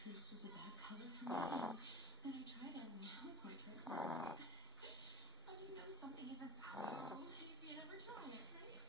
chartreuse was a bad color for me. Then I tried it, and now it's my turn. How do you know something isn't palatable if you never try it, right?